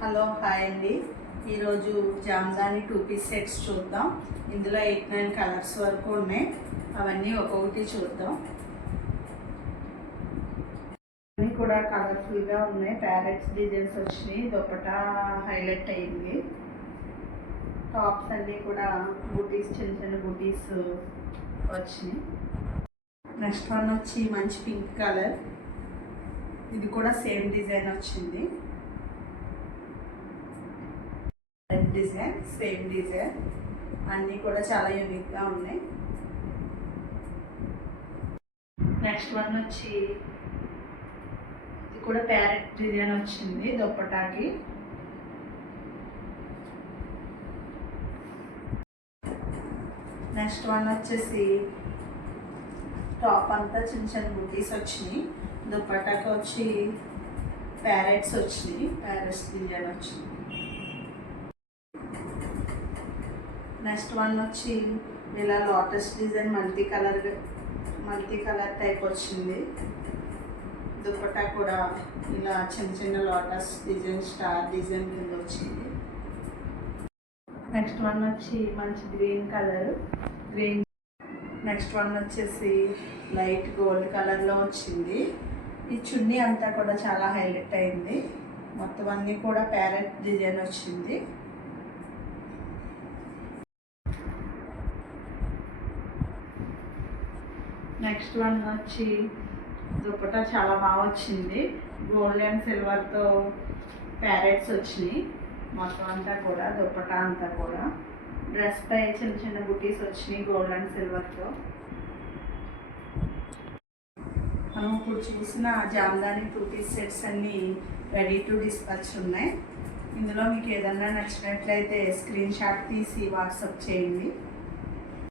Hello hi అండి. ఈరోజు Jamdani 2 piece sets చూద్దాం. ఇందులో 8-9 కలర్స్ వరకు ఉన్నాయి. అవన్నీ ఒక్కొక్కటి చూద్దాం. అన్నీ కూడా కలర్ఫుల్గా ఉన్నాయి. ప్యారెట్స్ డిజైన్స్ వచ్చినాయి. దుపట్టా హైలైట్ అయింది. టాప్స్ అన్నీ కూడా బూటీస్, చిన్న చిన్న బూటీస్ వచ్చినాయి. నెక్స్ట్ వన్ వచ్చి మంచి పింక్ కలర్. ఇది కూడా సేమ్ డిజైన్ వచ్చింది. డిజైన్ సేమ్ డిజైన్ అన్నీ కూడా చాలా యూనిక్గా ఉన్నాయి. నెక్స్ట్ వన్ వచ్చి ఇది కూడా ప్యారెట్ డిజైన్ వచ్చింది దుపట్టాకి. నెక్స్ట్ వన్ వచ్చేసి టాప్ అంతా చిన్న చిన్న బూటీస్ వచ్చినాయి. దుపట్టాకి వచ్చి ప్యారెట్స్ వచ్చినాయి. ప్యారెట్స్ డిజైన్ వచ్చింది. నెక్స్ట్ వన్ వచ్చి ఇలా lotus design multi colour type వచ్చింది. దుపట్టా కూడా ఇలా చిన్న చిన్న లోటస్ డిజైన్, స్టార్ డిజైన్ కింద వచ్చింది. నెక్స్ట్ వన్ వచ్చి మంచి గ్రీన్ కలర్. నెక్స్ట్ వన్ వచ్చేసి లైట్ గోల్డ్ కలర్లో వచ్చింది. ఈ చున్నీ అంతా కూడా చాలా హైలైట్ అయింది. మొత్తం అన్నీ కూడా ప్యారెట్ డిజైన్ వచ్చింది. నెక్స్ట్ వన్ వచ్చి దుపట్టా చాలా బాగా వచ్చింది. గోల్డ్ అండ్ సిల్వర్తో ప్యారెట్స్ వచ్చినాయి. మొత్తం అంతా కూడా దుపట్టా అంతా కూడా డ్రెస్ పై చిన్న చిన్న బుటీస్ వచ్చినాయి గోల్డ్ అండ్ సిల్వర్తో. మనం ఇప్పుడు చూసిన జామ్దాని 2 పీస్ సెట్స్ అన్నీ రెడీ టు డిస్పాచ్ ఉన్నాయి. ఇందులో మీకు ఏదన్నా నచ్చినట్లయితే స్క్రీన్ షాట్ తీసి వాట్సాప్ చేయండి.